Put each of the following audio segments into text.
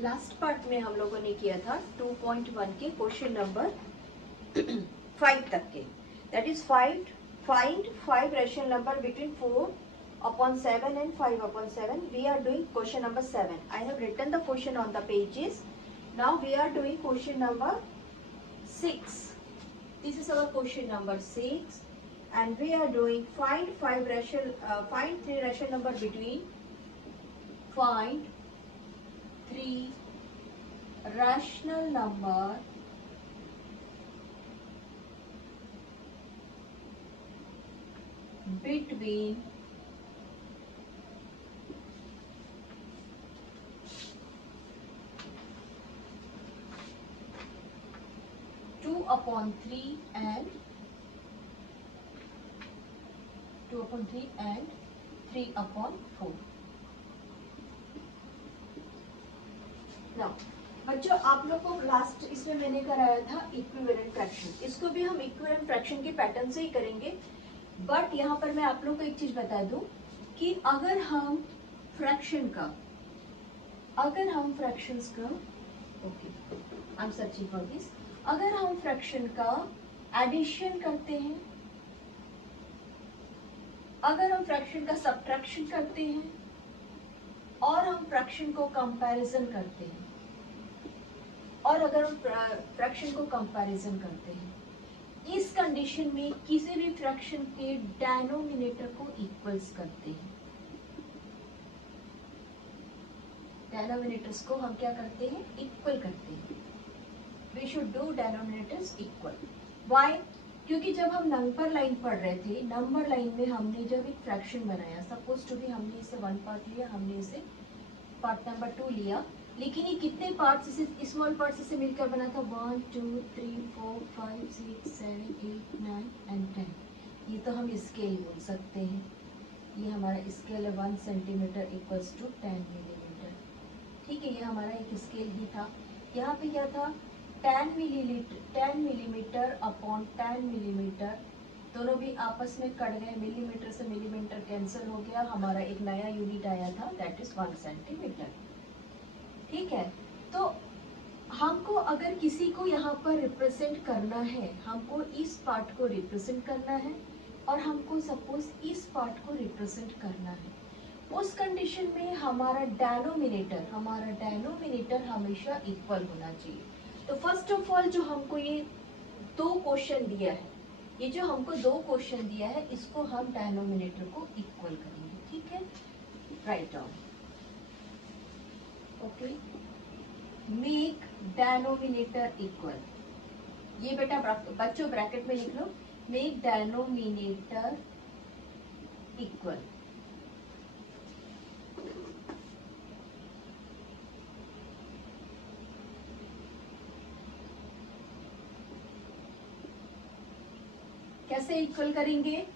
Last part में हम लोगों ने किया था 2.1 के क्वेश्चन नंबर 5 तक के, that is find 5 rational number between 4/7 and 5/7. We are doing question number 7. I have written the question on the pages. Now we are doing question number 6. This is our question number 6, and we are doing find 3 rational number between find 3 rational number between 2/3 and 3/4. Now, बच्चों आप लोग को last इसमें मैंने कराया था equivalent fraction, इसको भी हम इक्विवेलेंट फ्रैक्शन के पैटर्न से ही करेंगे। बट यहाँ पर मैं आप लोग को एक चीज बता दूं कि अगर हम फ्रैक्शंस का okay, I am searching for this, अगर हम फ्रैक्शन का एडिशन करते हैं, अगर हम फ्रैक्शन का सब्ट्रैक्शन करते हैं और हम फ्रैक्शन को कंपैरिजन करते हैं, और अगर हम फ्रैक्शन को कंपैरिजन करते हैं, इस कंडीशन में किसी भी फ्रैक्शन के डिनोमिनेटर को इक्वल्स करते हैं। डिनोमिनेटर्स को हम क्या करते हैं? इक्वल करते हैं। We should do denominators equal. Why? क्योंकि जब हम नंबर लाइन पढ़ रहे थे, नंबर लाइन में हमने जब एक फ्रैक्शन बनाया, सपोज टू भी हमने इसे 1 पार्ट लिया, हमने इसे पार्ट नंबर 2 लिया, लेकिन ये कितने पार्ट्स से, स्मॉल पार्ट्स से मिलकर बना था? 1 2 3 4 5 6 7 8 9 एंड 10। ये तो हम स्केल बोल सकते हैं। ये हमारा स्केल है 1 सेंटीमीटर इक्वल्स टू 10 मिलीमीटर। ठीक है, ये हमारा एक स्केल ही था। यहाँ पे क्या था? 10 मिलीमीटर अपॉन 10 मिलीमीटर, दोनों भी आपस में कट गए, मिलीमीटर से मिलीमीटर कैंसिल हो गया, हमारा एक नया यूनिट आया था, दैट इज 1 सेंटीमीटर। ठीक है, तो हमको अगर किसी को यहाँ पर रिप्रेजेंट करना है, हमको इस पार्ट को रिप्रेजेंट करना है और हमको सपोज इस पार्ट को रिप्रेजेंट करना है, उस कंडीशन में हमारा डेनोमिनेटर हमेशा इक्वल होना चाहिए। तो फर्स्ट ऑफ ऑल जो हमको ये 2 क्वेश्चन दिया है, ये जो हमको 2 क्वेश्चन दिया है, इसको हम डेनोमिनेटर को इक्वल करेंगे। ठीक है, write down. Okay, make denominator equal. ये बेटा बच्चों ब्रैकेट में लिख लो, मेक डेनोमिनेटर इक्वल। कैसे इक्वल करेंगे?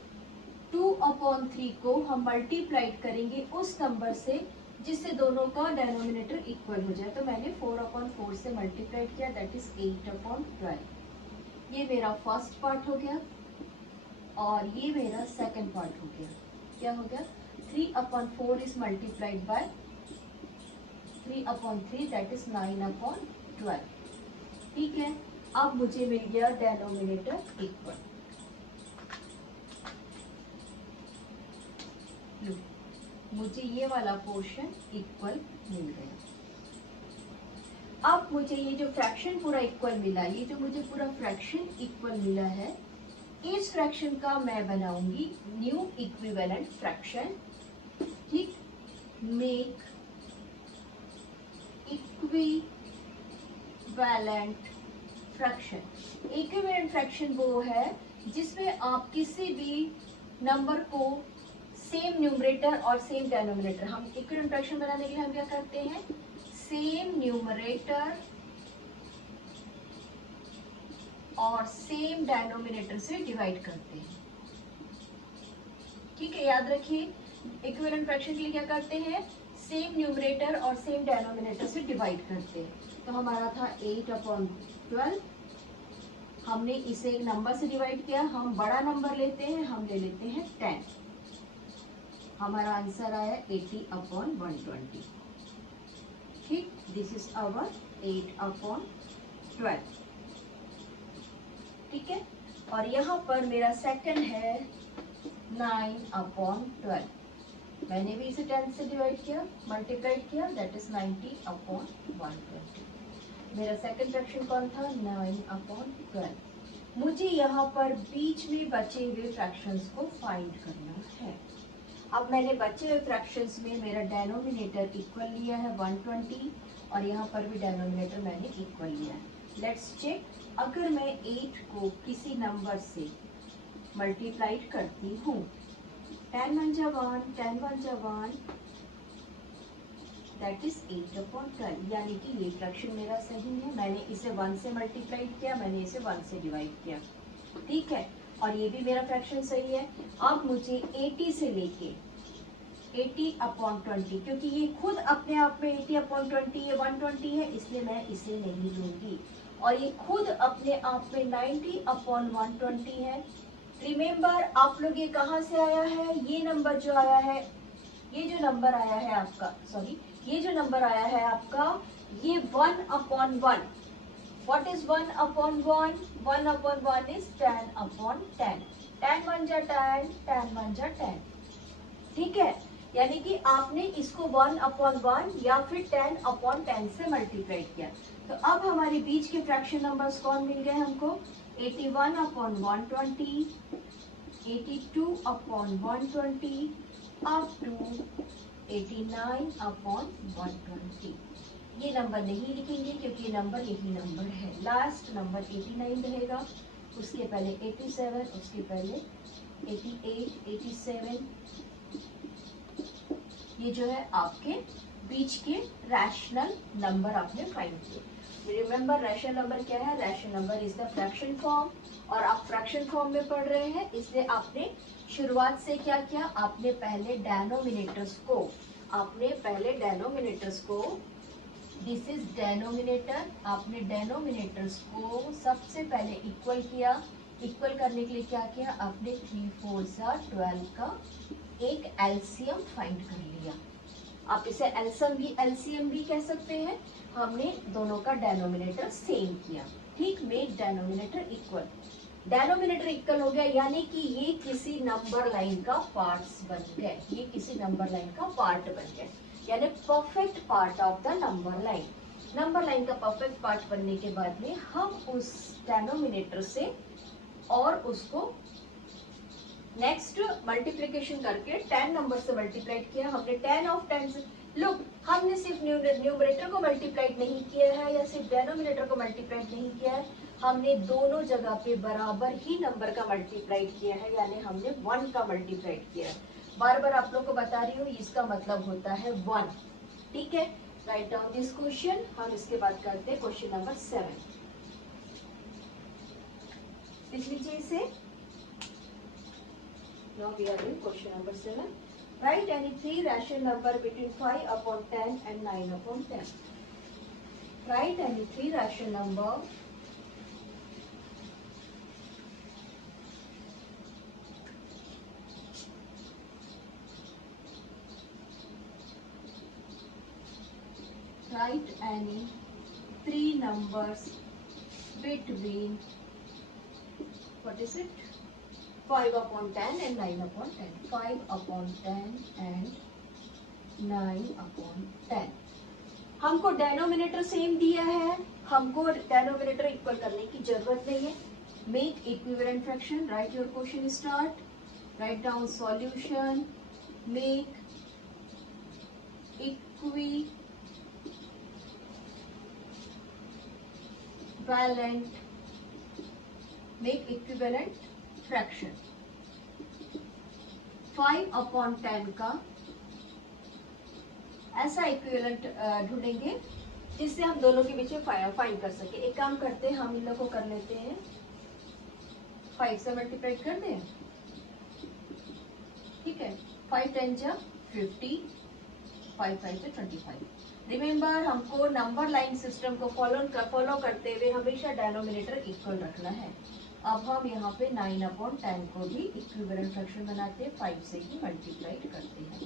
2/3 को हम मल्टीप्लाइड करेंगे उस नंबर से जिससे दोनों का डेनोमिनेटर इक्वल हो जाए। तो मैंने 4/4 से मल्टीप्लाइड किया, दैट इज 8/12। ये मेरा फर्स्ट पार्ट हो गया और ये मेरा सेकंड पार्ट हो गया। क्या हो गया? 3/4 is multiplied by 3/3, that is 9/12। ठीक है, अब मुझे मिल गया डेनोमिनेटर इक्वल। मुझे ये वाला पोर्शन इक्वल मिल गया। अब मुझे ये जो फ्रैक्शन पूरा इक्वल मिला, ये जो मुझे पूरा फ्रैक्शन इक्वल मिला है, इस फ्रैक्शन का मैं बनाऊंगी न्यू इक्विवेलेंट फ्रैक्शन। ठीक, make equivalent fraction. Equivalent fraction वो है जिसमें आप किसी भी नंबर को सेम न्यूमरेटर और सेम डेनोमिनेटर, हम इक्विवेलेंट फ्रैक्शन बनाने के लिए हम क्या करते हैं? सेम न्यूमरेटर और सेम डेनोमिनेटर से डिवाइड करते हैं। ठीक है, याद रखिए, इक्विवेलेंट फ्रैक्शन के लिए क्या करते हैं? सेम न्यूमरेटर और सेम डेनोमिनेटर से डिवाइड करते हैं। तो हमारा था 8/12, हमने इसे एक नंबर से डिवाइड किया, हम बड़ा नंबर लेते हैं, हम ले लेते हैं 10। हमारा आंसर आया 80/120। ठीक, दिस इज अवर 8/12, ठीक है। और यहाँ पर मेरा सेकंड है 9/12, मैंने भी इसे 10 से डिवाइड किया, मल्टीप्लाइड किया, दैट इज 90/120। मेरा सेकंड फ्रैक्शन कौन था? 9/12। मुझे यहाँ पर बीच में बचे हुए फ्रैक्शंस को फाइंड करना है। अब मैंने बचे हुए फ्रैक्शंस में मेरा डेनोमिनेटर इक्वल लिया है 120 और यहाँ पर भी डेनोमिनेटर मैंने इक्वल लिया है। लेट्स चेक, अगर मैं 8 को किसी नंबर से मल्टीप्लाइड करती हूँ, 10 1 जा 1, 10 1 जा 1, दैट इज 8/12, यानी कि ये फ्रैक्शन मेरा सही है। मैंने इसे 1 से मल्टीप्लाइड किया, मैंने इसे 1 से डिवाइड किया, ठीक है, और ये भी मेरा फ्रैक्शन सही है। अब मुझे 80 से लेके 80/20, क्योंकि ये खुद अपने आप में 80/20 ये 120 है, इसलिए मैं इसे नहीं लूंगी। और ये खुद अपने आप में 90/120 है। रिमेम्बर, आप लोग ये कहाँ से आया है? ये नंबर जो आया है, ये जो नंबर आया है आपका, सॉरी, ये जो नंबर आया है आपका, ये 1/1। What is 1/1? 1/1 is 10/10. 10 1 जा 10, 10 1 जा 10, ठीक है। यानी कि आपने इसको 1/1 या फिर 10/10 से मल्टीप्लाई किया। तो अब हमारे बीच के फ्रैक्शन नंबर्स कौन मिल गए हमको? 81/120, 82/120 अप टू 89/120। ये नंबर नहीं लिखेंगे क्योंकि ये नंबर यही नंबर है। लास्ट नंबर 89 रहेगा, उसके पहले 87, उसके पहले 88, 87। ये जो है आपके बीच के रैशनल नंबर आपने फाइंड किए। रिमेम्बर, रैशनल नंबर क्या है? Rational number is the fraction form, और आप फ्रैक्शन फॉर्म में पढ़ रहे हैं, इसलिए आपने शुरुआत से क्या किया? आपने पहले डेनोमिनेटर्स को दिस इज डेनोमिनेटर, आपने डेनोमिनेटर्स को सबसे पहले इक्वल किया। इक्वल करने के लिए क्या किया? आपने 3 4 12 का एक एलसीएम फाइंड कर लिया। आप इसे एलसीएम भी कह सकते हैं। हमने दोनों का डेनोमिनेटर सेम किया, ठीक। Make denominator equal, denominator equal हो गया, यानी कि ये किसी नंबर लाइन का पार्ट्स बन गए, ये किसी नंबर लाइन का पार्ट बन गए, यानी perfect part of the number line. Number line का परफेक्ट पार्ट बनने के बाद में हम उस डेनोमिनेटर से और उसको नेक्स्ट मल्टीप्लिकेशन करके 10 नंबर से मल्टीप्लाइड किया। हमने 10/10 से, लुक, हमने सिर्फ न्यूमरेटर को मल्टीप्लाइड नहीं किया है या सिर्फ डेनोमिनेटर को मल्टीप्लाइड नहीं किया है, हमने दोनों जगह पे बराबर ही नंबर का मल्टीप्लाइड किया है, यानी हमने 1 का मल्टीप्लाइड किया है। बार बार आप लोग को बता रही हूँ, इसका मतलब होता है 1, ठीक है। Right down this question. हम इसके बाद करते हैं क्वेश्चन नंबर 7। लिख लीजिए इसे। Now we are in question number 7. Write any 3 rational number between 5/10 and 9/10. Write any 3 rational number write any 3 numbers between, what is it, 5/10 and 9/10. 5/10 and 9/10. हमको denominator same दिया है, हमको डेनोमिनेटर इक्वल करने की जरूरत नहीं है। Make equivalent fraction, right your question start, write down solution, make equivalent fraction. 5/10 का ऐसा इक्विवेलेंट ढूंढेंगे जिससे हम दोनों के बीच में फाइंड कर सके। एक काम करते हैं, हम इन लोगों को कर लेते हैं 5 से मल्टीप्लाई कर दें, ठीक है। 5 10 जा 50, 5 5 जा 25। रिमेम्बर, हमको नंबर लाइन सिस्टम को फॉलो करते हुए हमेशा डेनोमिनेटर इक्वल रखना है। अब हम यहाँ पे 9/10 को भी इक्विवेलेंट फ्रैक्शन बनाते हैं, 5 से ही मल्टीप्लाई करते हैं।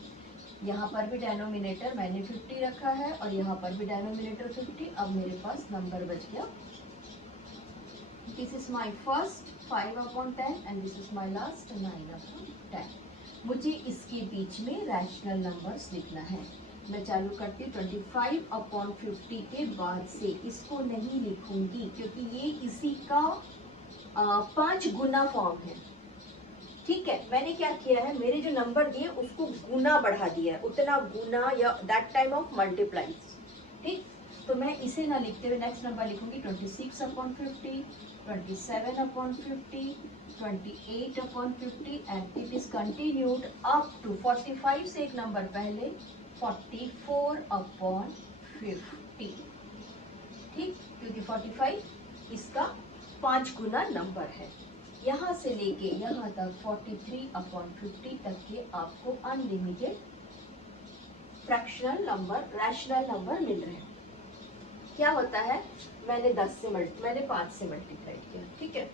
यहाँ पर भी डेनोमिनेटर मैंने 50 रखा है और यहाँ पर भी डेनोमिनेटर 50। अब मेरे पास नंबर बच गया, this is my first 5/10 and this is my last 9/10। मुझे इसके बीच में रैशनल नंबर्स लिखना है। मैं चालू करती हूँ 25/50 के बाद से। इसको नहीं लिखूंगी क्योंकि ये इसी का 5 गुना फॉर्म है। ठीक है, मैंने क्या किया है, मेरे जो नंबर दिए उसको गुना बढ़ा दिया है, उतना गुना या दैट टाइम ऑफ मल्टीप्लाइज। ठीक, तो मैं इसे ना लिखते हुए नेक्स्ट नंबर लिखूंगी 26/50, 27/50, 28/50 and it is continued up to 45 से एक नंबर पहले 44/50। ठीक, क्योंकि 45 इसका 5 गुना नंबर है। यहाँ से लेके यहाँ तक 43/50 तक के आपको unlimited fractional number, rational number मिल रहे हैं। क्या होता है, मैंने 5 से मल्टीप्लाई किया। ठीक है,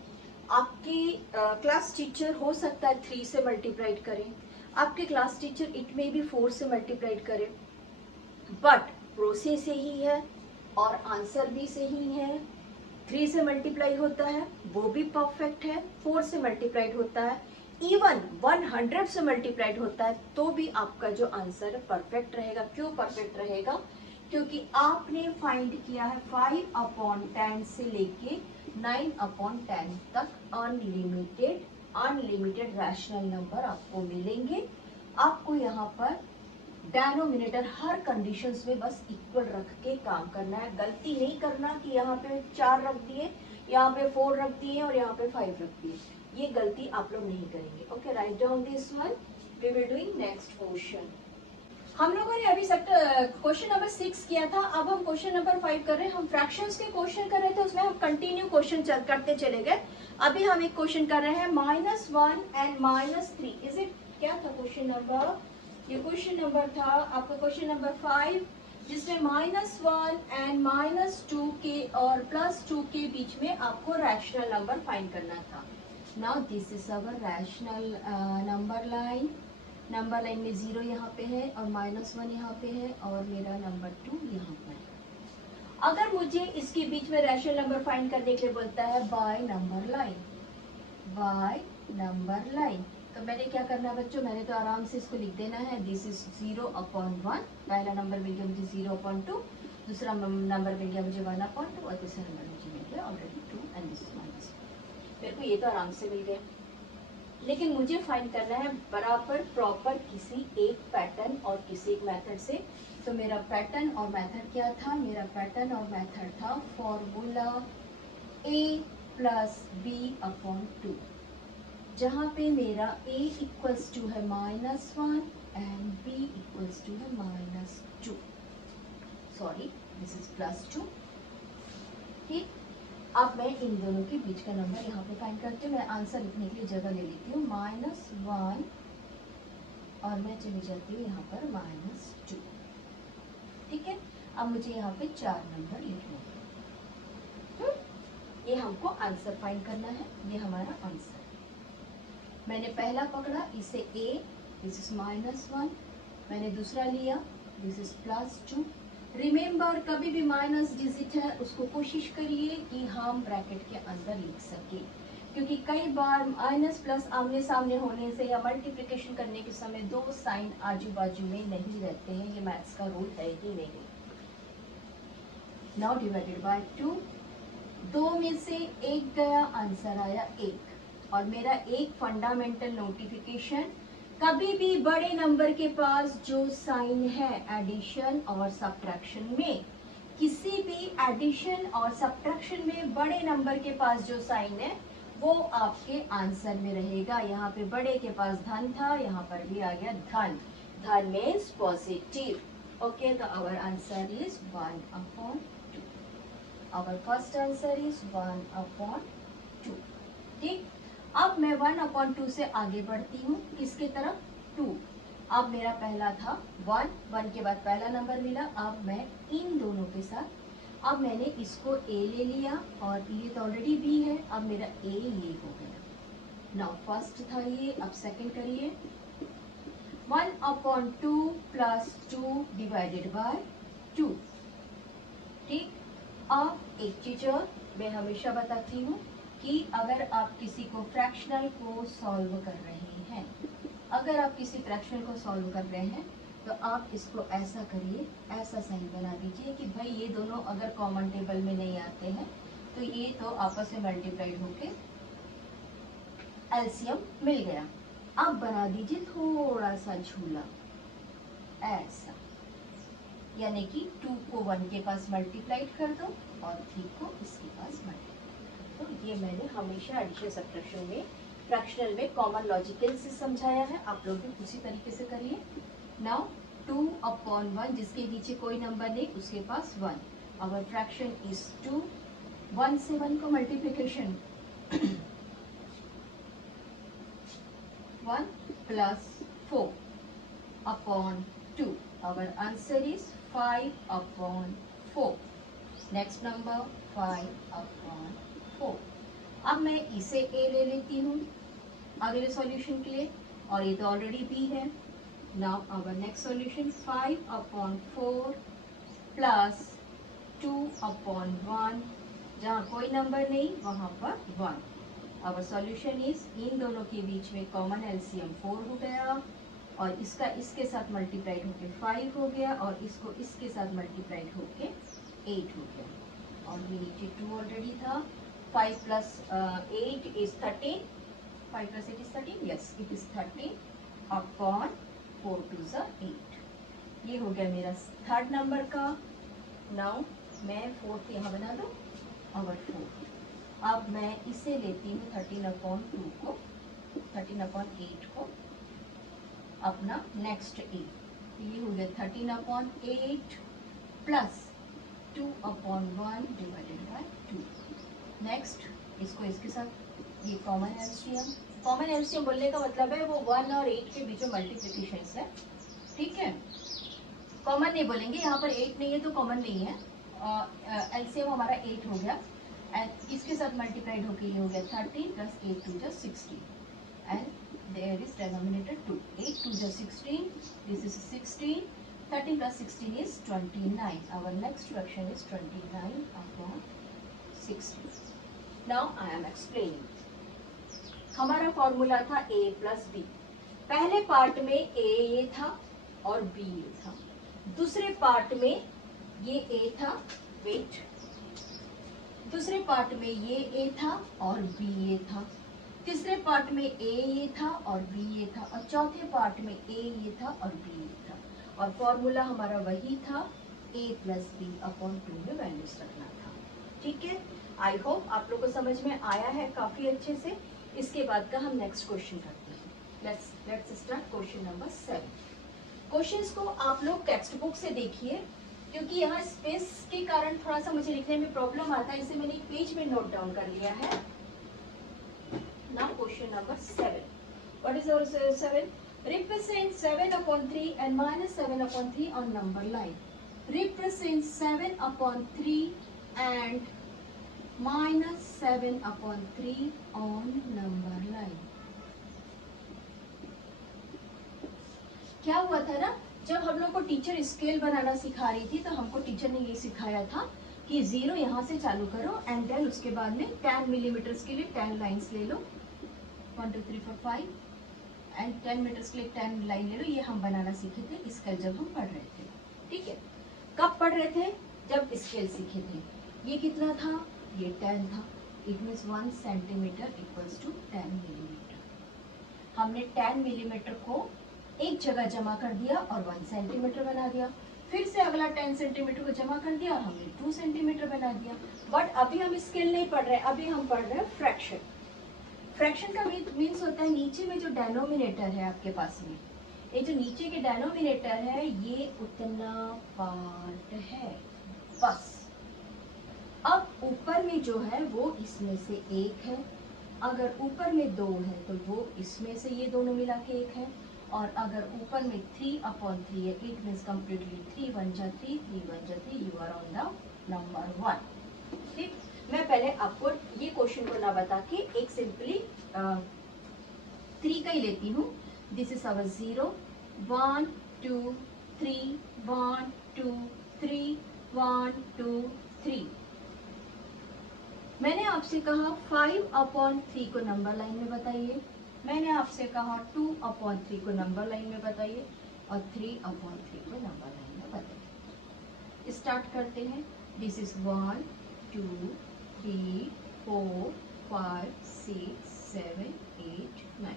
आपकी क्लास टीचर हो सकता है 3 से मल्टीप्लाई करें, आपके क्लास टीचर इट में भी 4 से मल्टीप्लाई करें, बट प्रोसेस यही है और आंसर भी सही है। 3 से मल्टीप्लाई होता है वो भी परफेक्ट है, 4 से मल्टीप्लाइड होता है, इवन 100 से मल्टीप्लाइड होता है तो भी आपका जो आंसर परफेक्ट रहेगा। क्यों परफेक्ट रहेगा, क्योंकि आपने फाइंड किया है 5/10 से लेके 9/10 तक अनलिमिटेड रैशनल नंबर आपको मिलेंगे। आपको यहाँ पर डेनोमिनेटर हर कंडीशंस में बस इक्वल रख के काम करना है। गलती नहीं करना कि यहाँ पे 4 रख दिए, यहाँ पे 4 रख दिए और यहाँ पे 5 रख दिए, ये गलती आप लोग नहीं करेंगे। Okay, right down this one, we will doing next question. हम लोगों ने अभी क्वेश्चन नंबर 6 किया था, अब हम क्वेश्चन नंबर 5 कर रहे हैं। हम फ्रैक्शंस के क्वेश्चन कर रहे थे, उसमें हम कंटिन्यू क्वेश्चन करते चले गए। अभी हम एक क्वेश्चन कर रहे हैं -1 एंड -3। इज इट, क्या था क्वेश्चन नंबर, ये क्वेश्चन नंबर था आपका क्वेश्चन नंबर 5, जिसमें -1 एंड -2 के और +2 के बीच में आपको रैशनल नंबर फाइंड करना था। Now this is our rational number line. Number line में 0 यहाँ पे है और -1 यहाँ पे है और मेरा नंबर 2 यहाँ पर है। अगर मुझे इसके बीच में रैशनल नंबर फाइंड करने के लिए बोलता है बाय नंबर लाइन, तो मैंने क्या करना है बच्चों, मैंने तो आराम से इसको लिख देना है, दिस इज 0/1। पहला नंबर मिल गया मुझे 0/2, दूसरा नंबर मिल गया मुझे 1/2 और तीसरा नंबर मुझे मिल गया ऑलरेडी 2 एंड दिस इज -1। मेरे को ये तो आराम से मिल गया, लेकिन मुझे फाइंड करना है बराबर प्रॉपर किसी एक पैटर्न और किसी एक मेथड से। तो मेरा पैटर्न और मेथड क्या था, मेरा पैटर्न और मेथड था फॉर्मूला a + b/2, जहाँ पे मेरा a = है -1 एंड b = है -2, सॉरी दिस इज +2। ठीक, अब मैं इन दोनों के बीच का नंबर यहाँ पे फाइंड करती हूँ। मैं आंसर लिखने के लिए जगह ले लेती हूँ -1 और मैं चली जाती हूँ यहाँ पर -2। ठीक है, अब मुझे यहाँ पे 4 नंबर लिखने हैं। ये हमको आंसर फाइंड करना है, ये हमारा आंसर। मैंने पहला पकड़ा, इसे a, दिस इज -1, मैंने दूसरा लिया, दिस इज +2। रिमेंबर, कभी भी माइनस डिजिट है उसको कोशिश करिए कि हम ब्रैकेट के अंदर लिख सके, क्योंकि कई बार माइनस प्लस आमने सामने होने से या मल्टीप्लिकेशन करने के समय 2 साइन आजू बाजू में नहीं रहते हैं, ये मैथ्स का रूल है ही नहीं। नाउ डिवाइडेड बाय 2, 2 में से 1 गया, आंसर आया 1। और मेरा एक फंडामेंटल नोटिफिकेशन, कभी भी बड़े नंबर के पास जो साइन है एडिशन और सब्ट्रैक्शन में, किसी भी एडिशन और सब्ट्रैक्शन में बड़े नंबर के पास जो साइन है वो आपके आंसर में रहेगा। यहाँ पे बड़े के पास धन था, यहाँ पर भी आ गया धन, धन मीन्स पॉजिटिव। ओके, तो our answer is 1/2। Our first answer is 1/2। ठीक, अब मैं 1/2 से आगे बढ़ती हूँ, किसके तरफ, 2। अब मेरा पहला था 1 के बाद पहला नंबर मिला, अब मैं इन दोनों के साथ, अब मैंने इसको a ले लिया और ये तो ऑलरेडी b है, अब मेरा a ये हो गया। नाउ फर्स्ट था ये, अब सेकंड करिए, 1/2 प्लस 2 डिवाइडेड बाय 2। ठीक, अब एक चीज और मैं हमेशा बताती हूँ कि अगर आप किसी को फ्रैक्शनल को सॉल्व कर रहे हैं, अगर आप किसी फ्रैक्शनल को सॉल्व कर रहे हैं तो आप इसको ऐसा करिए, ऐसा साइन बना दीजिए कि भाई ये दोनों अगर कॉमन टेबल में नहीं आते हैं तो ये तो आपस में मल्टीप्लाइड होके एलसीएम मिल गया। अब बना दीजिए थोड़ा सा झूला ऐसा, यानी कि 2 को 1 के पास मल्टीप्लाइड कर दो और 3 को इसके पास मल्टीप्लाइड कर दो। ये मैंने हमेशा एडिशन सब्ट्रैक्शन में फ्रैक्शनल में कॉमन लॉजिकल से समझाया है, आप लोग भी उसी तरीके से करिए। नाउ 2/1 जिसके नीचे कोई नंबर नहीं उसके पास 1, आवर फ्रैक्शन इज 2। 1 से 1 को multiplication 1 plus 4/2, our answer is 5/4। Next number 5/4। अब मैं इसे a ले लेती हूँ अगले सॉल्यूशन के लिए, और ये तो ऑलरेडी b है। Now our next solution 5/4 plus 2/1, जहाँ कोई नंबर नहीं वहाँ पर 1। आवर सॉल्यूशन इज, इन दोनों के बीच में कॉमन एलसीएम 4 हो गया, और इसका इसके साथ मल्टीप्लाइड होके 5 हो गया, और इसको इसके साथ मल्टीप्लाइड होके 8 हो गया, और ये नीचे 2 ऑलरेडी था। 5 plus 8 is 13, 5 plus 8 is 13, yes it is 13/4 2 ज़ा 8। ये हो गया मेरा थर्ड नंबर का। नाउ मैं फोर्थ यहाँ बना दूँ, और 4। अब मैं इसे लेती हूँ 13/2 को, 13/8 को अपना नेक्स्ट ए, ये हो गया 13/8 प्लस 2/1 डिवाइडेड बाय 2। नेक्स्ट इसको इसके साथ, ये कॉमन एलसीएम, कॉमन एलसीएम बोलने का मतलब है वो 1 और 8 के बीच में मल्टीप्लिकेशन है, ठीक है। कॉमन नहीं बोलेंगे, यहाँ पर 8 नहीं है तो कॉमन नहीं है। एलसीएम हमारा 8 हो गया, एंड इसके साथ मल्टीप्लाइड होके ये हो गया 13 plus 8 2 = 16, and there is denominator 2, 8 2 = 16, this is 16, 13 plus 16 is 29, our next fraction is 29/16। now I am explaining, हमारा फॉर्मूला था a plus b। पहले पार्ट में a ये था और b ये था, दूसरे पार्ट में ये a था, वेट, दूसरे पार्ट में ये a था और b ये था, तीसरे पार्ट में a ये था और b ये था, और चौथे पार्ट में a ये था और b ये था, और फॉर्मूला हमारा वही था, a प्लस b/2 में वैल्यूज रखना था, ठीक है। आई होप आप लोग को समझ में आया है काफ़ी अच्छे से। इसके बाद का हम नेक्स्ट क्वेश्चन करते हैं। Let's start question number 7। Questions को आप लोग टेक्स्ट बुक से देखिए, क्योंकि यहाँ स्पेस के कारण थोड़ा सा मुझे लिखने में प्रॉब्लम आता है, इसे मैंने एक पेज में नोट डाउन कर लिया है। Now question number 7. What is our 7? Represent 7/3 and -7/3 on number line. Represent 7/3 and -7/3 on number line. क्या हुआ था ना, जब हम लोग को टीचर स्केल बनाना सिखा रही थी तो हमको टीचर ने ये सिखाया था कि 0 यहाँ से चालू करो, एंड देन उसके बाद में 10 मिलीमीटर्स के लिए 10 लाइन्स ले लो, 1 2 3 4 5, एंड 10 मीटर्स के लिए 10 लाइन ले लो। ये हम बनाना सीखे थे स्केल जब हम पढ़ रहे थे, ठीक है। कब पढ़ रहे थे? जब स्केल सीखे थे। ये कितना था? ये 10 था। It means 1 centimetre equals to 10 millimetre. हमने 10 मिलीमीटर को एक जगह जमा कर दिया और 1 सेंटीमीटर बना दिया, फिर से अगला 10 सेंटीमीटर को जमा कर दिया और हमने 2 सेंटीमीटर बना दिया। बट अभी हम स्केल नहीं पढ़ रहे, अभी हम पढ़ रहे हैं फ्रैक्शन। फ्रैक्शन का मीन्स होता है नीचे में जो डेनोमिनेटर है आपके पास में, ये जो नीचे के डेनोमिनेटर है ये उतना पार्ट है बस। अब ऊपर में जो है वो इसमें से 1 है, अगर ऊपर में 2 है तो वो इसमें से ये दोनों मिला के 1 है, और अगर ऊपर में 3/3 है, इट मीन्स कम्प्लीटली 3 1 जा 3 3 1 जा 3, you are on the number 1। ठीक, मैं पहले आपको ये क्वेश्चन को ना बता के एक सिंपली 3 का ही लेती हूँ। दिस इज अवर 0, 1 2 3 1 2 3 1 2 3। मैंने आपसे कहा 5/3 को नंबर लाइन में बताइए, मैंने आपसे कहा 2/3 को नंबर लाइन में बताइए और 3/3 को नंबर लाइन में बताइए। स्टार्ट करते हैं। This is 1 2 3 4 5 6 7 8 9।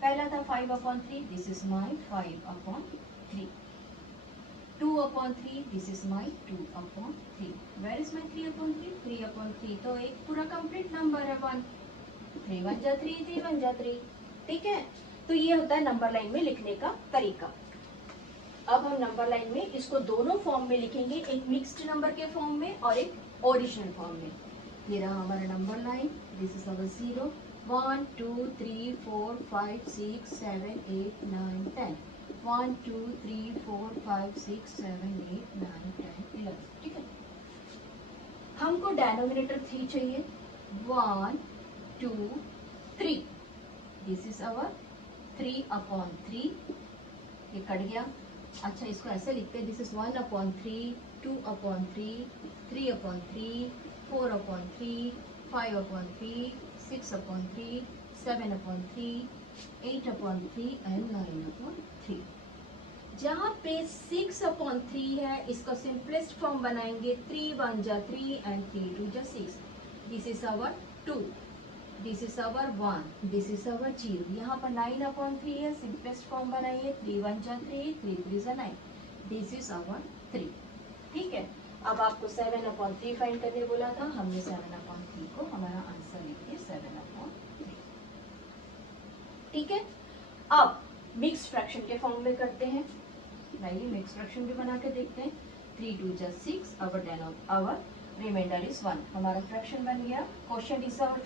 पहला था 5/3, this is my 5/3। 2/3, this is my 2/3। Where is my 3/3? 3/3 तो एक पूरा कंप्लीट नंबर है 1। 3 1 जा 3, 3 1 जा 3। ठीक है, तो ये होता है नंबर लाइन में लिखने का तरीका। अब हम नंबर लाइन में इसको दोनों फॉर्म में लिखेंगे, एक मिक्स्ड नंबर के फॉर्म में और एक ओरिजिनल फॉर्म में। ये रहा हमारा नंबर लाइन। दिस इज अवर 0 1 2 3 4 5 6 7 8 9 10। 1 2 3 4 5 6 7 8 9 10 11। ठीक है, हमको डेनोमिनेटर 3 चाहिए। 1 2 3, दिस इज अवर 3/3। ये कट गया। अच्छा, इसको ऐसे लिखते हैं, दिस इज 1/3 2/3 3/3 4/3 5/3 6/3 7/3 8/3 एंड 9/3। जहाँ पे 6/3 है, इसका सिंपलेस्ट फॉर्म बनाएंगे 3 1 जा 3 एंड 3 2 जा 6। This is our 2, this is our 1, this is अवर 0। यहाँ पर 9/3 है, सिंपलेस्ट फॉर्म बनाइए 3 1 जा 3 3 3 जा 9। दिस इज अवर 3। ठीक है, अब आपको 7/3 फाइंड करने बोला था, हमने 7/3 को हमारा आंसर लिखिए 7/3। ठीक है, अब मिक्स फ्रैक्शन के फॉर्म में करते हैं। लाइए मिक्स फ्रैक्शन भी बना के देखते हैं। 3 2 जा 6, अवर रिमाइंडर इज 1। हमारा फ्रैक्शन बन गया। Question is our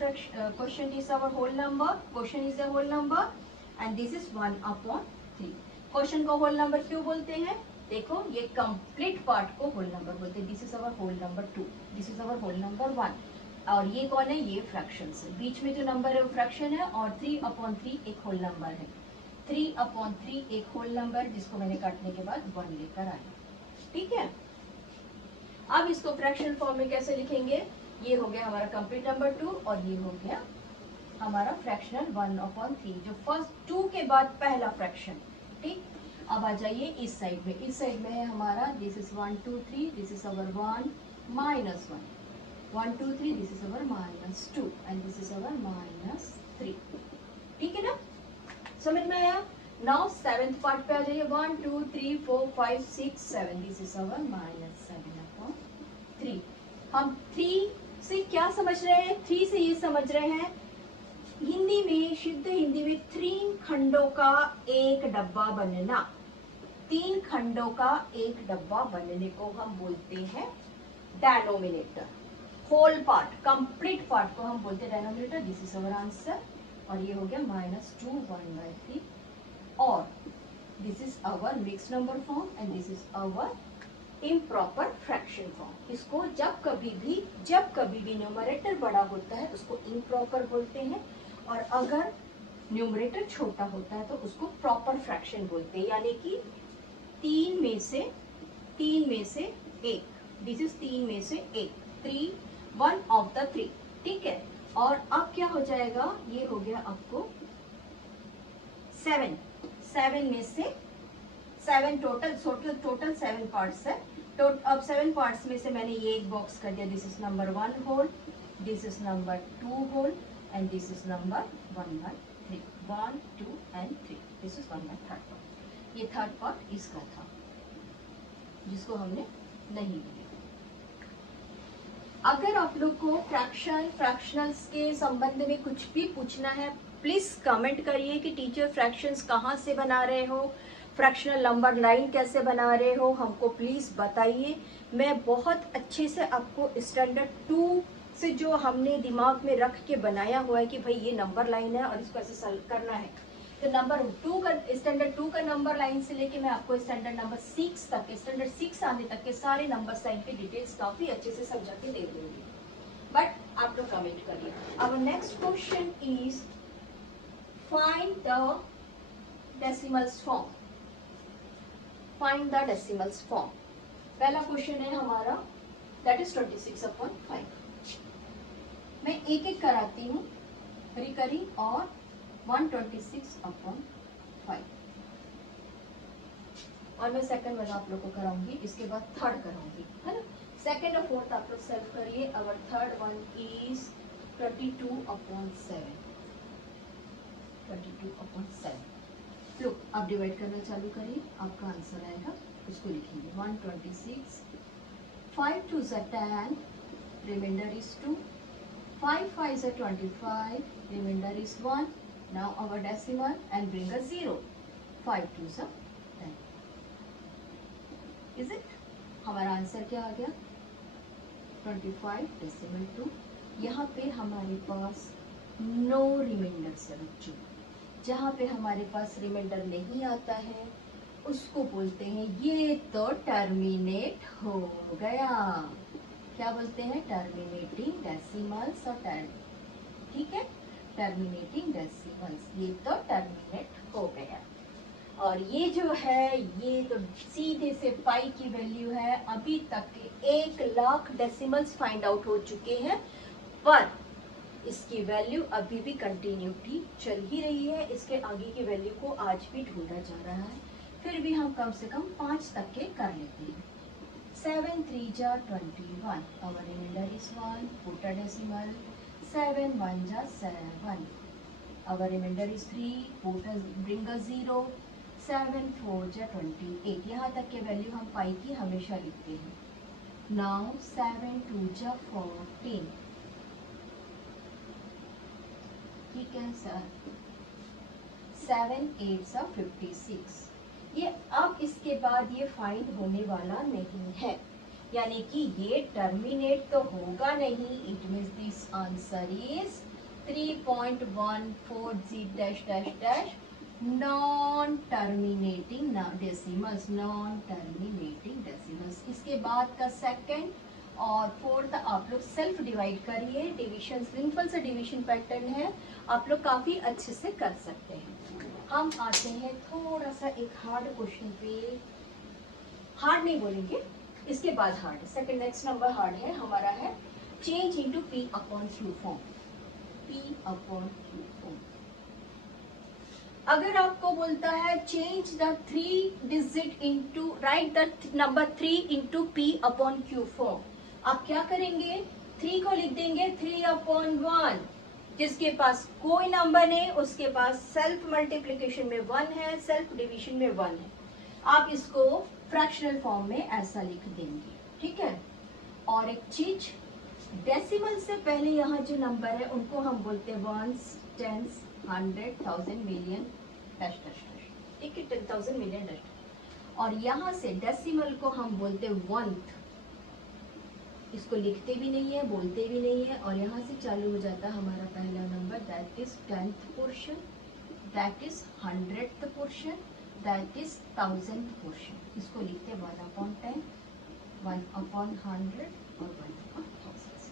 question is our whole number, question is a whole number and this is 1/3। Question को होल नंबर क्यों बोलते हैं? देखो, ये कंप्लीट पार्ट को होल नंबर बोलते हैं। This is our whole number 2, this is our whole number 1। और ये कौन है? ये फ्रैक्शन है। बीच में जो नंबर है वो फ्रैक्शन है और 3/3 एक होल नंबर है। 3/3 एक होल नंबर जिसको मैंने काटने के बाद 1 लेकर आया। ठीक है, अब इसको फ्रैक्शन फॉर्म में कैसे लिखेंगे? ये हो गया हमारा कंप्लीट नंबर 2 और ये हो गया हमारा फ्रैक्शनल 1/3, जो फर्स्ट 2 के बाद पहला फ्रैक्शन। ठीक, अब आ जाइए इस साइड में। इस साइड में है हमारा this is 1 2 3, this is our 1 -1 1 2 3, this is our -2 and this is अवर -3। ठीक है ना, समझ में आया? नाउ 7th पार्ट पे आ जाइए। 1 2 3 4 5 6 7, दिस इज अवर -7/3। हम 3 से क्या समझ रहे हैं? 3 से ये समझ रहे हैं, हिंदी में, शुद्ध हिंदी में 3 खंडों का एक डब्बा बनना। 3 खंडों का एक डब्बा बनने को हम बोलते हैं denominator. Whole part, complete part को हम बोलते हैं denominator. This is our answer और ये हो गया -2 1/3 और this is our mix number form and this is our improper fraction form. इसको जब कभी भी न्यूमरेटर बड़ा होता है उसको इम्प्रॉपर बोलते हैं और अगर न्यूमरेटर छोटा होता है तो उसको प्रॉपर फ्रैक्शन बोलते हैं। यानी कि 3 में से 1, दिस इज 3 में से 1, 3 1 ऑफ द 3। ठीक है, और अब क्या हो जाएगा? ये हो गया आपको 7 में से 7 टोटल 7 पार्ट्स है। तो अब 7 पार्ट्स में से मैंने ये एक बॉक्स कर दिया। This is number 1 whole, this is number 2 whole and this is number 1/3, 1 2 and 3। This is 1/3 part. ये थर्ड पार्ट इसका था जिसको हमने नहीं लिया। अगर आप लोग को फ्रैक्शनल्स के संबंध में कुछ भी पूछना है, प्लीज कमेंट करिए कि टीचर फ्रैक्शंस कहाँ से बना रहे हो, फ्रैक्शनल नंबर लाइन कैसे बना रहे हो, हमको प्लीज बताइए। मैं बहुत अच्छे से आपको स्टैंडर्ड 2 से जो हमने दिमाग में रख के बनाया हुआ है कि भाई ये नंबर लाइन है और इसको ऐसे सॉल्व करना है, तो नंबर 2 का स्टैंडर्ड 2 का नंबर लाइन से लेके मैं आपको स्टैंडर्ड नंबर 6 तक, स्टैंडर्ड 6 आने तक के सारे नंबर लाइन की डिटेल्स काफी अच्छे से समझा के दे दूंगी। बट आप लोग कमेंट करिए। Our next question is find the decimals form. Find the decimals form. पहला क्वेश्चन है हमारा दैट इज 26/5। मैं एक एक कराती हूँ रिकरिंग और 126/5 और मैं सेकंड वाला आप लोग को कराऊंगी, इसके बाद थर्ड कराऊंगी, है ना। सेकंड और फोर्थ आप लोग सेल्फ करिए। Our third one is 22/7। 22/7। लो आप डिवाइड करना चालू करिए, आपका आंसर आएगा, उसको लिखिए 126। 5 2 is 10, remainder is 2. 5 5 is 25, remainder is 1. Now our decimal and bring a 0. 5 2 is 10. Is it? हमारा आंसर क्या आ गया? 25/2। यहाँ पे हमारे पास नो रिमाइंडर है बच्चों। जहाँ पे हमारे पास रिमाइंडर नहीं आता है उसको बोलते हैं ये तो टर्मिनेट हो गया। क्या बोलते हैं? टर्मिनेटिंग डेसिमल्स और ठीक है, टर्मिनेटिंग डेसिमल्स, ये तो टर्मिनेट हो गया। और ये जो है ये तो सीधे से पाई की वैल्यू है। अभी तक के 1,00,000 डेसिमल्स फाइंड आउट हो चुके हैं, पर इसकी वैल्यू अभी भी कंटिन्यूटी चल ही रही है। इसके आगे की वैल्यू को आज भी ढूंढा जा रहा है, फिर भी हम कम से कम 5 तक के कर लेते हैं। 7 3 जा 21, our remainder is 1, put a decimal, 7 1 जा 7, our remainder is 3, bring a 0, 7 4 जा 28। यहाँ तक के वैल्यू हम पाई की हमेशा लिखते हैं। नाउ 7 2 जा 14, ठीक है सर। 7 8 जा 56। ये अब इसके बाद ये फाइंड होने वाला नहीं है, यानी कि ये टर्मिनेट तो होगा नहीं। It means this answer is 3.14 non terminating decimals, non terminating decimals. इसके बाद का सेकंड और फोर्थ आप लोग सेल्फ डिवाइड करिए। डिवीजन सिंपल से डिवीजन पैटर्न है, आप लोग काफी अच्छे से कर सकते हैं। हम आते हैं थोड़ा सा एक हार्ड क्वेश्चन पे। हार्ड नहीं बोलेंगे, इसके बाद hard. Second next number hard है हमारा है change into P/Q form. P/Q form अगर आपको बोलता है change the 3 digit into right the number 3 into P/Q form, आप क्या करेंगे? 3 को लिख देंगे 3/1। जिसके पास कोई नंबर नहीं उसके पास सेल्फ मल्टीप्लिकेशन में 1 है, सेल्फ डिवीजन में 1 है। आप इसको फ्रैक्शनल फॉर्म में ऐसा लिख देंगे, ठीक है। और एक चीज, डेसिमल से पहले यहाँ जो नंबर है उनको हम बोलते हैं ones, tens, 100, 1000, million, dash dash dash, ठीक है, 10,000 मिलियन डैश। और यहाँ से डेसिमल को हम बोलते हैं वंथ। इसको लिखते भी नहीं है, बोलते भी नहीं है। और यहाँ से चालू हो जाता है हमारा पहला number, that is 10th portion, that is 100th portion, that is 1000th portion. इसको लिखते हैं 1/10, 1/100 और 1/1000।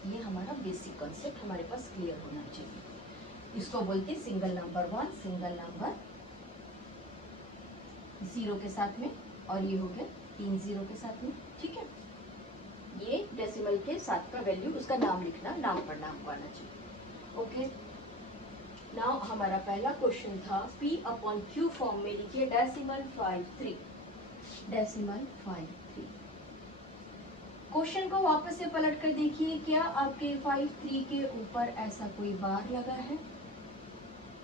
ये हमारा बेसिक कॉन्सेप्ट हमारे पास क्लियर होना चाहिए। इसको बोलते हैं सिंगल नंबर 1, सिंगल नंबर 0 के साथ में, और ये हो गया 3 0 के साथ में, ठीक है। ये डेसिमल के साथ का वैल्यू, उसका नाम लिखना, नाम पढ़ना हमको आना चाहिए। ओके, नाउ हमारा पहला क्वेश्चन था P/Q फॉर्म में लिखिए डेसिमल 53, डेसिमल 53। क्वेश्चन को वापस से पलट कर देखिए, क्या आपके 53 के ऊपर ऐसा कोई बार लगा है?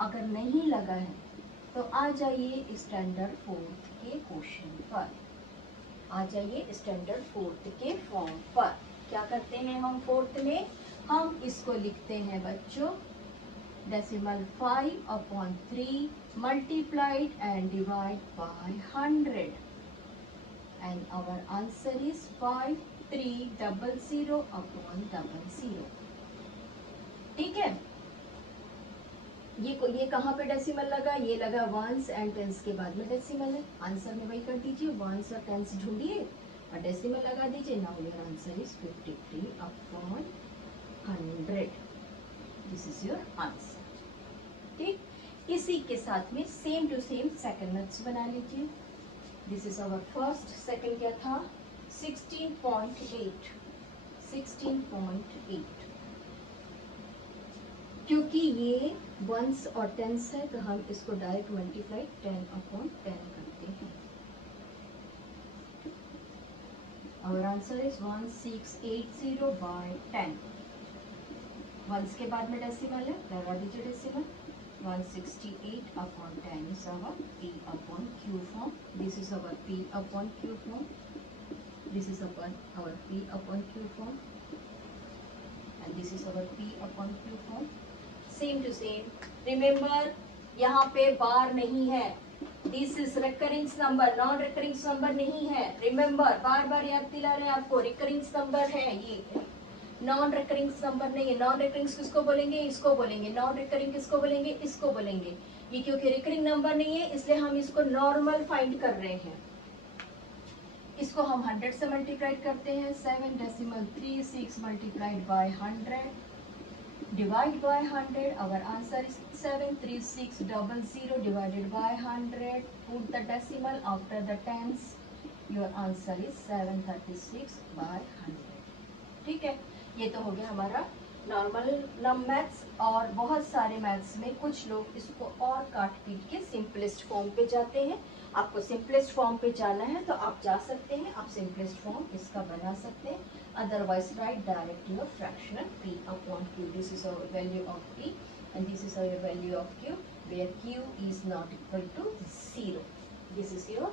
अगर नहीं लगा है तो आ जाइए स्टैंडर्ड 4th के क्वेश्चन पर, आ जाइए स्टैंडर्ड 4th के फॉर्म पर। क्या करते हैं हम 4th में? हम इसको लिखते हैं बच्चों decimal 5/3 multiplied and divide by 100 and our answer is 5300/00। ठीक है, ये कहाँ पे डेसिमल लगा? ये लगा वंस एंड टेंस के बाद में डेसिमल है। आंसर में वही कर दीजिए, वंस और टेंस ढूंढिए और डेसिमल लगा दीजिए। Now your answer is 53/100। This is your answer. ठीक, इसी के साथ में same to same second maths बना लीजिए। This is our first, second क्या था 16.8, 16.8। क्योंकि ये वंस और टेंस है तो हम इसको डायरेक्ट मल्टीप्लाई 10/10 करते हैं। Our answer is 1680 by 10। Ones के बाद में डेसिमल है, लगा दीजिए decimal. 168/10 is our P/Q form. This is our P/Q form. This is our P/Q form. And this is our P/Q form. Same to same. Remember, यहाँ पे बार नहीं है. This is recurrence number, non recurrence number नहीं है. Remember, बार बार याद दिला रहे हैं आपको, recurrence number है ये, नॉन रिकरिंग नंबर नहीं है। नॉन रिकरिंग किसको बोलेंगे, इसको बोलेंगे। नॉन रिकरिंग किसको बोलेंगे, इसको बोलेंगे। ये क्योंकि रिकरिंग नंबर नहीं है इसलिए हम इसको नॉर्मल फाइंड कर रहे हैं। इसको हम 100 से मल्टीप्लाई करते हैं। 7.36 multiplied by 100 divide by 100। Our answer is 73600 divided by 100। Put the decimal after the tens. Your answer is 736/100। ठीक है, ये तो हो गया हमारा नॉर्मल मैथ्स। और बहुत सारे मैथ्स में कुछ लोग इसको और काट पीट के सिंपलेस्ट फॉर्म पे जाते हैं। आपको सिंपलेस्ट फॉर्म पे जाना है तो आप जा सकते हैं, आप सिंपलेस्ट फॉर्म इसका बना सकते हैं। Otherwise write direct your fractional P/Q। This is our value of P and this is our value of Q, where Q is not equal to 0। This is your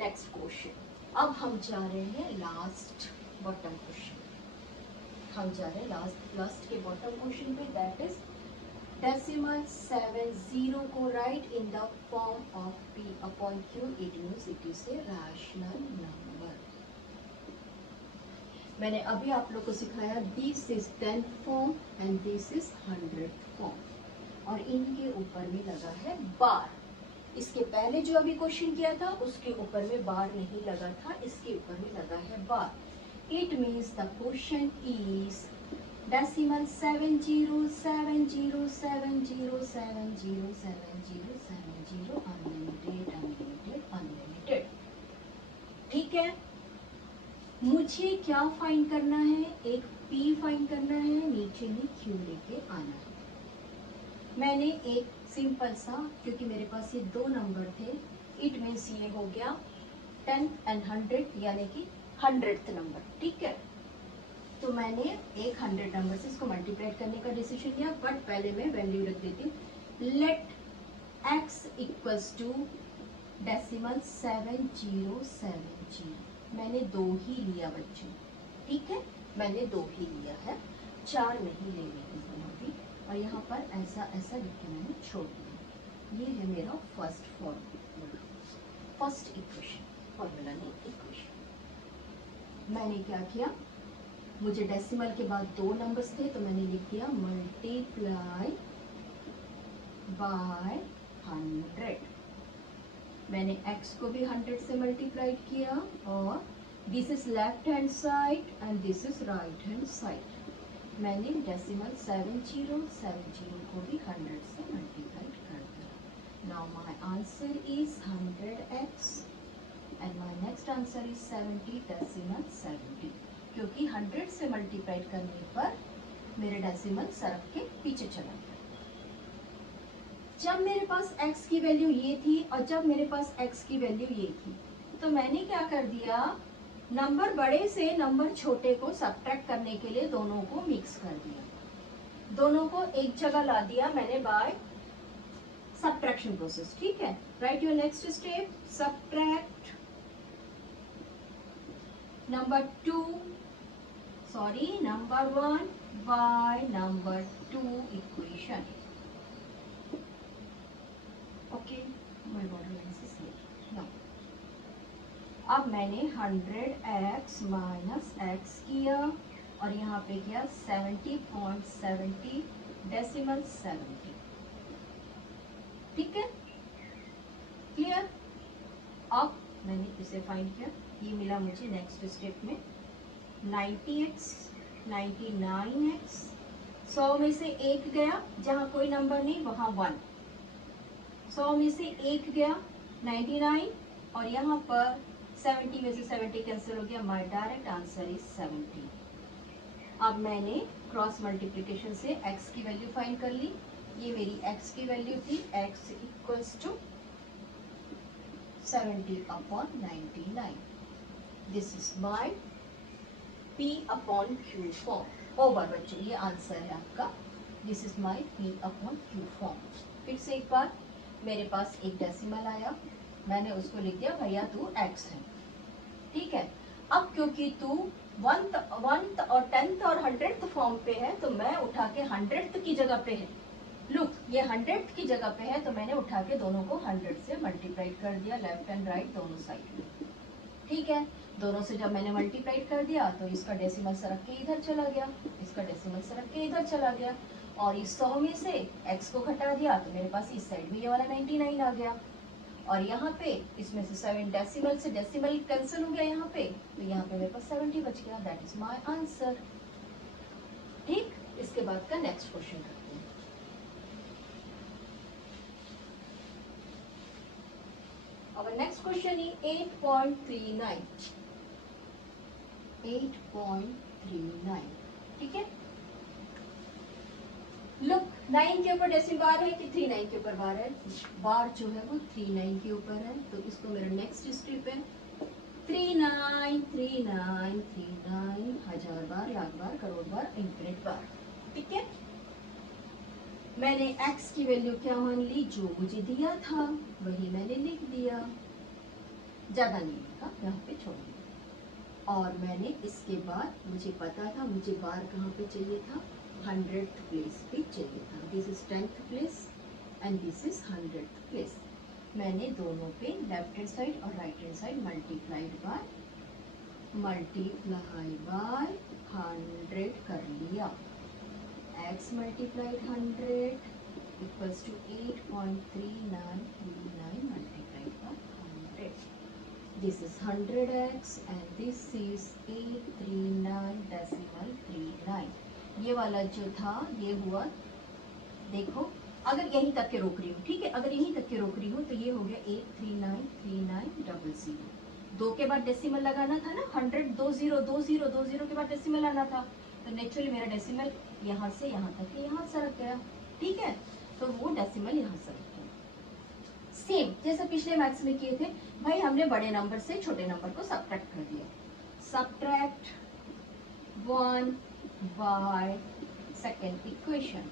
next question. अब हम जा रहे हैं last bottom question. हम जा रहे हैं last के बॉटम क्वेश्चन पे, दैट इज डेसिमल 70 को right in the form of P/Q। It means it is a rational number. मैंने अभी आप लोग को सिखाया this is 10th form and this is 100th form, और इनके ऊपर में लगा है बार। इसके पहले जो अभी क्वेश्चन किया था उसके ऊपर में बार नहीं लगा था, इसके ऊपर में लगा है बार। It means the question is decimal 70 unlimited। ठीक है, मुझे क्या फाइंड करना है, एक P फाइंड करना है, नीचे में Q लेके आना है। मैंने एक सिंपल सा, क्योंकि मेरे पास ये दो नंबर थे, इट मीन्स ये हो गया 10 and 100 यानी कि 100th नंबर। ठीक है, तो मैंने एक 100 नंबर से इसको मल्टीप्लाई करने का डिसीजन लिया, बट पहले मैं वैल्यू रख देती हूँ। Let x equals to decimal 7070। मैंने 2 ही लिया बच्चों, ठीक है, मैंने 2 ही लिया है, 4 नहीं ले रही हूँ अभी। और यहाँ पर ऐसा ऐसा लिख के मैंने छोड़ दिया। ये है मेरा first formula, first equation, formula नहीं इक्वेशन। मैंने क्या किया, मुझे डेसिमल के बाद 2 नंबर्स थे तो मैंने लिख दिया मल्टीप्लाई बाय 100। मैंने x को भी 100 से मल्टीप्लाई किया, और this is left hand side and this is right hand side. मैंने डेसिमल 7070 को भी 100 से मल्टीप्लाई कर दिया। Now my answer is 100x and my next answer is 70/70, क्योंकि 100 से मल्टीप्लाई करने पर मेरे डेसिमल सरक के पीछे चला गया। जब मेरे पास x की वैल्यू ये थी और जब मेरे पास x की वैल्यू ये थी, तो मैंने क्या कर दिया, नंबर बड़े से नंबर छोटे को सब्ट्रैक्ट करने के लिए दोनों को मिक्स कर दिया, दोनों को एक जगह ला दिया मैंने बाय सब्ट्रैक्शन प्रोसेस। ठीक है, right your next step, subtract number 1 by number 2 equation। okay, my model is here now। अब मैंने 100x माइनस x किया और यहाँ पे किया 70.70 डेसिमल 70। ठीक है, क्लियर। अब मैंने इसे फाइंड किया, ये मिला मुझे नेक्स्ट स्टेप में 90x 99x। 100 में से 1 गया, जहाँ कोई नंबर नहीं वहाँ 1। 100 में से 1 गया 99 और यहाँ पर 70 में से 70 कैंसिल हो गया, माई डायरेक्ट आंसर इज 70। अब मैंने क्रॉस मल्टीप्लिकेशन से x की वैल्यू फाइंड कर ली। ये मेरी x की वैल्यू थी, x equals to 70/99। This is my P/Q form. Over बच्चों, ये आंसर है आपका। This is my P/Q form. फिर से एक बार, मेरे पास एक डेसिमल आया, मैंने उसको लिख दिया भैया तू x है, ठीक है। अब क्योंकि तू 1th और 10th और 100th फॉर्म पे है, तो मैं उठा के 100th की जगह पे है, लुक ये 100th की जगह पे है, तो मैंने उठा के दोनों को 100 से मल्टीप्लाई कर दिया, लेफ्ट एंड राइट दोनों साइड में, ठीक है। दोनों से जब मैंने मल्टीप्लाई कर दिया तो इसका डेसिमल सरक के इधर चला गया, इसका डेसिमल सरक के इधर चला गया, और इस 100 में से x को घटा दिया तो मेरे पास इस साइड में ये वाला 99 आ गया, और यहाँ पे इसमें से 7 डेसिमल से डेसिमल कैंसिल हो गया यहाँ पे, तो यहाँ पे मेरे पास 70 बच गया। That is my answer. ठीक, इसके बाद का नेक्स्ट क्वेश्चन करते हैं। Our next question is 8.39। 8.39, ठीक है। लुक 9 के ऊपर डेसिमल बार है कि 39 के ऊपर बार है, बार जो है वो 39 के ऊपर है, तो इसको मेरा नेक्स्ट स्टेप है 39 39 39, 1000 बार, लाख बार, करोड़ बार, इंफिनिट बार, ठीक है। मैंने x की वैल्यू क्या मान ली, जो मुझे दिया था वही मैंने लिख दिया, ज्यादा नहीं लिखा, यहाँ पे छोड़ दिया। और मैंने इसके बाद मुझे पता था मुझे बार कहाँ पे चाहिए था, 100th प्लेस पे चाहिए था। This is 10th place and this is 100th place. मैंने दोनों पे लेफ्ट हैंड साइड और right hand side multiply by 100 कर लिया। x multiplied 100 equals to 8.3939 multiplied by 100। This is 100x and this is 839.39। ये वाला जो था ये हुआ, देखो अगर यहीं तक के रोक रही हूँ, ठीक है, अगर यहीं तक के रोक रही हूँ तो ये हो गया 8393900। 2 के बाद डेसिमल लगाना था ना, 100 2 0 2 0 2 0 के बाद डेसिमल आना था, तो नेचुरली मेरा डेसिमल यहाँ से यहाँ तक के यहाँ सरक गया, ठीक है, तो वो डेसिमल यहाँ सरक गया। सेम जैसे पिछले मैथ्स में किए थे भाई, हमने बड़े नंबर से छोटे नंबर को सब्ट्रैक्ट कर दिया। Subtract 1 by second equation,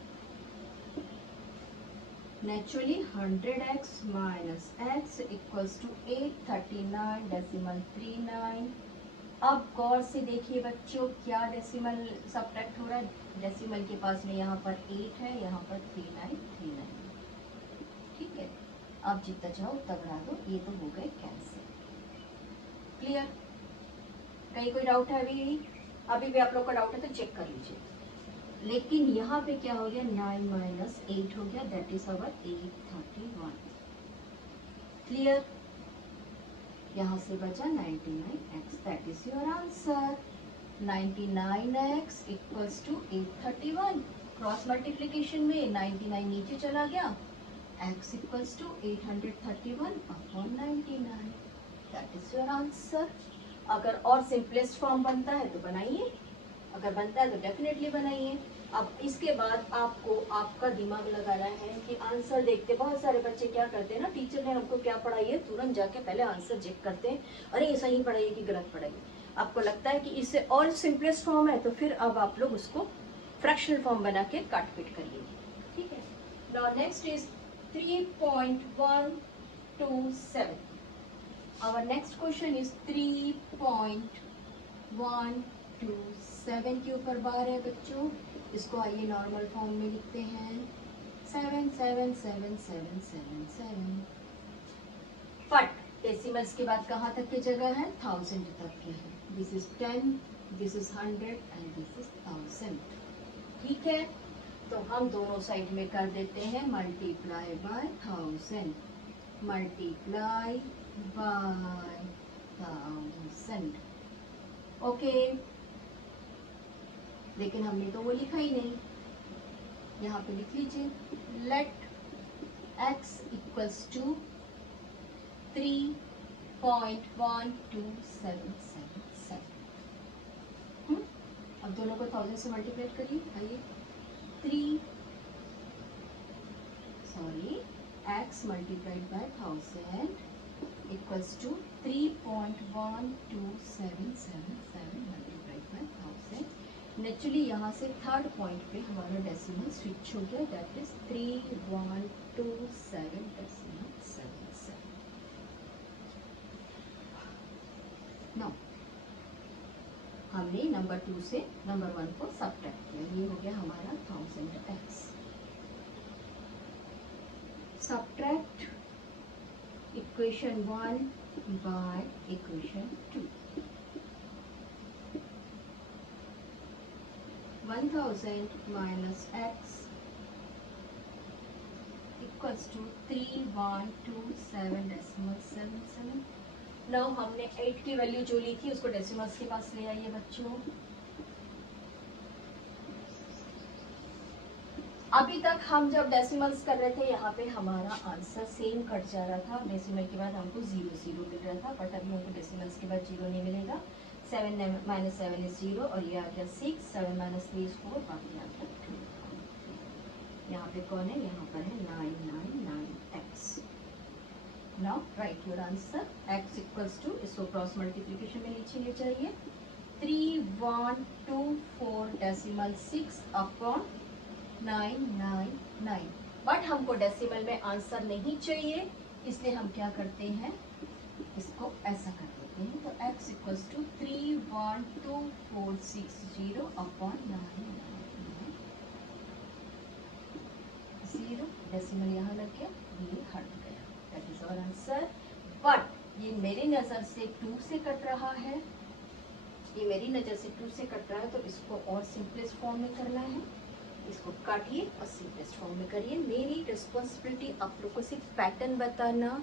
naturally 100x minus x equals to 839.39। अब गौर से देखिए बच्चों, क्या डेसिमल सब्ट्रैक्ट हो रहा है, डेसिमल के पास में यहाँ पर 8 है, यहाँ पर 3939, ठीक है। अब जितना चाहो उतना बढ़ा दो, ये तो हो गए कैंसिल। क्लियर? कहीं कोई डाउट है अभी भी आप लोग का डाउट है तो चेक कर लीजिए। लेकिन यहाँ पे क्या हो गया, 9 माइनस 8 हो गया, दैट इज अवर 831। क्लियर? यहाँ से बचा 99x, that is your answer. 99x equals to 831। Cross multiplication में 99 नीचे चला गया, x equals to 831/99। That is your answer। अगर और सिंपलेस्ट फॉर्म बनता है तो बनाइए, अगर बनता है तो डेफिनेटली बनाइए। अब इसके बाद आपको आपका दिमाग लगाना है कि आंसर देखते, बहुत सारे बच्चे क्या करते हैं ना, टीचर ने हमको क्या पढ़ाई है तुरंत जाके पहले आंसर चेक करते हैं, अरे ये सही पढ़ाई है कि गलत पढ़ाई है। आपको लगता है कि इससे और सिंपलेस्ट फॉर्म है, तो फिर अब आप लोग उसको फ्रैक्शनल फॉर्म बना के काट पीट करिए, ठीक है। Now next is 3.127। Our next question is 3.127 के ऊपर बार है बच्चों। इसको आइए नॉर्मल फॉर्म में लिखते हैं, 7777777। फट डेसिमल्स के बाद कहाँ तक की जगह है, 1000 तक की है। This is 10, this is 100 and this is 1000, ठीक है। तो हम दोनों साइड में कर देते हैं multiply by 1000, multiply by 1000, okay. लेकिन हमने तो वो लिखा ही नहीं, यहाँ पे लिख लीजिए, लेट x इक्वल्स टू 3.127 3.1277. अब दोनों को 1000 से मल्टीप्लाई करिए. आइए, x multiplied by 1000 equals to 3.12777 multiplied by 1000. Naturally यहाँ से थर्ड पॉइंट पे हमारा डेसिमल स्विच हो गया, दैट इज 3127.77. नाउ हमने नंबर 2 से नंबर 1 को सब्ट्रैक्ट किया, ये हो गया हमारा 1000x. Subtract equation 1 by equation 2. 1000 minus x equals to 3127.77. Now हमने 8 की वैल्यू जो ली थी उसको डेसिमल्स के पास ले आइए बच्चों. अभी तक हम जब डेसिमल्स कर रहे थे यहाँ पे हमारा आंसर सेम कट जा रहा था. डेसिमल के बाद हमको 0 0 मिल रहा था, बट अभी हमको डेसिमल्स के बाद 0 नहीं मिलेगा. 7 minus 7 is 0 और ये आ गया 6. 7 minus 3 is 4, बाकी आ गया 2. यहाँ पे कौन है? यहाँ पर है 999x. Now write your answer. x equals to, इसको क्रॉस मल्टीप्लीकेशन में नीचे ले जाइए. 3124.6 अपॉन 999. बट हमको डेसिमल में आंसर नहीं चाहिए, इसलिए हम क्या करते हैं, इसको ऐसा कर देते हैं. तो x equals to 312460 upon 999. Decimal यहाँ लग गया, ये हट गया. That is our answer. But ये मेरी नज़र से 2 से कट रहा है, ये मेरी नज़र से 2 से कट रहा है, तो इसको और सिंपलेस्ट फॉर्म में करना है. इसको काटिए और सिंपलेस्ट फॉर्म में करिए. मेरी रिस्पॉन्सिबिलिटी आप लोग को सिर्फ पैटर्न बताना,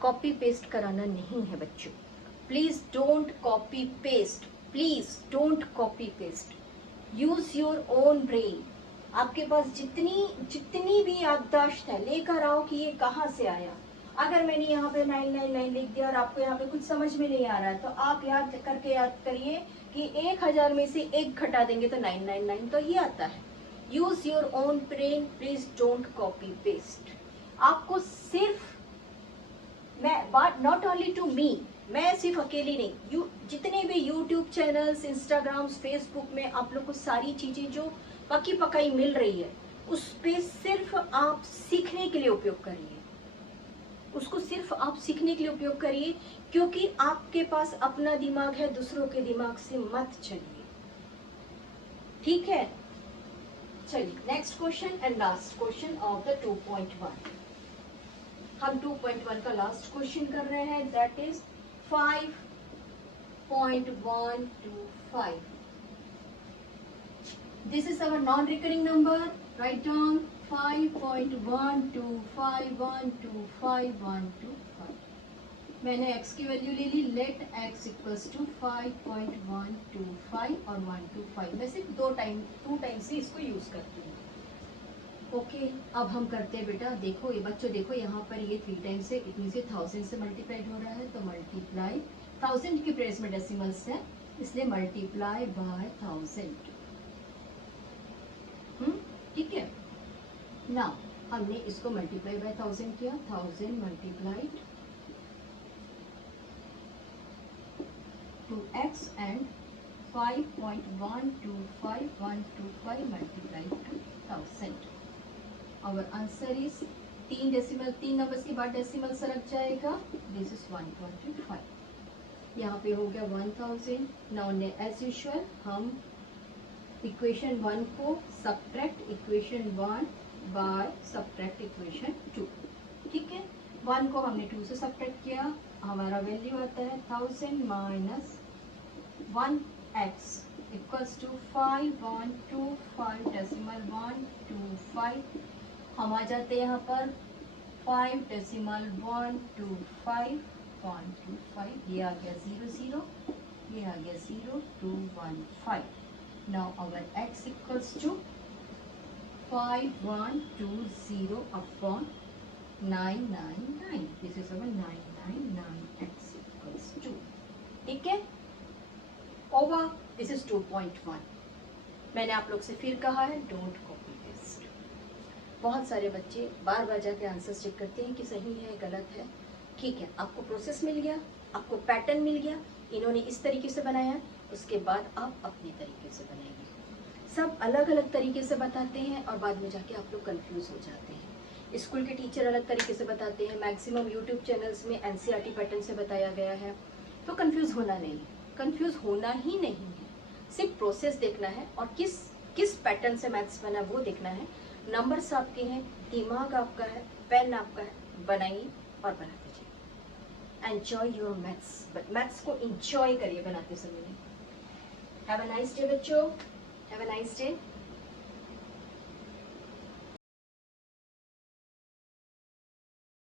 कॉपी पेस्ट कराना नहीं है बच्चों. Please don't copy paste, please don't copy paste. Use your own brain. आपके पास जितनी भी याददाश्त है लेकर आओ कि ये कहाँ से आया. अगर मैंने यहाँ पे 999 लिख दिया और आपको यहाँ पे कुछ समझ में नहीं आ रहा है, तो आप याद करिए कि 1000 में से 1 घटा देंगे तो 999 तो ही आता है. Use your own brain, please don't copy paste. आपको सिर्फ नॉट ओनली टू मी, मैं सिर्फ अकेली नहीं, जितने भी यूट्यूब चैनल्स, इंस्टाग्राम, फेसबुक में आप लोग को सारी चीजें जो पक्की पकाई मिल रही है, उस पे सिर्फ आप सीखने के लिए उपयोग करिए. उसको सिर्फ आप सीखने के लिए उपयोग करिए, क्योंकि आपके पास अपना दिमाग है, दूसरों के दिमाग से मत चलिए. ठीक है, चलिए next question and last question of the 2.1. हम 2.1 का लास्ट क्वेश्चन कर रहे हैं, that is 5.125. This is our non recurring number. Write down 5.125125125. मैंने x की वैल्यू ले ली. लेट x इक्वल्स टू 5.125 और 125. मैं सिर्फ 2 टाइम से इसको यूज करती हूँ. ओके, अब हम करते हैं बेटा. देखो ये बच्चों, देखो यहाँ पर ये 3 टाइम्स है, इतनी से 1000 से मल्टीप्लाइड हो रहा है, तो मल्टीप्लाई 1000 की प्लेस में डेसिमल्स है, इसलिए मल्टीप्लाई बाय 1000. ठीक है. नाउ हमने इसको मल्टीप्लाई बाय 1000 किया. 1000 multiplied to x and 5.125125 multiplied to 1000. Our answer is 3 numbers के बाद डेसिमल से लग जाएगा. This is 125. यहाँ पे हो गया 1000. नाउ एज यूजुअल हम इक्वेशन 1 को subtract equation 1 by subtract equation 2. ठीक है. 1 को हमने 2 से सब्ट्रैक्ट किया, हमारा वैल्यू आता है 1000 माइनस 1x इक्वल्स टू 5125.125. हम आ जाते हैं यहाँ पर 5.125.125. ये आ गया 00, ये आ गया 0215. Now our x equals to 5120 upon 999. This is our 999x. 2, ठीक है। Over, this is 2.1। मैंने आप लोग से फिर कहा है, डोंट कॉपी पेस्ट। बहुत सारे बच्चे बार बार जाके आंसर्स चेक करते हैं कि सही है गलत है। ठीक है, आपको प्रोसेस मिल गया, आपको पैटर्न मिल गया, इन्होंने इस तरीके से बनाया, उसके बाद आप अपने तरीके से बनाएंगे। सब अलग अलग तरीके से बताते हैं और बाद में जाके आप लोग कंफ्यूज हो जाते हैं। स्कूल के टीचर अलग तरीके से बताते हैं, मैक्सिमम यूट्यूब चैनल्स में एनसीईआरटी पैटर्न से बताया गया है, तो कंफ्यूज होना नहीं है, कंफ्यूज होना ही नहीं है। सिर्फ प्रोसेस देखना है और किस पैटर्न से मैथ्स बना वो देखना है। नंबर्स आपके हैं, दिमाग आपका है, पेन आपका है, बनाइए और बनाते जाइए। एंजॉय योर मैथ्स, मैथ्स को एंजॉय करिए बनाते समय में। हैव अ नाइस डे बच्चों, हैव अ नाइस डे।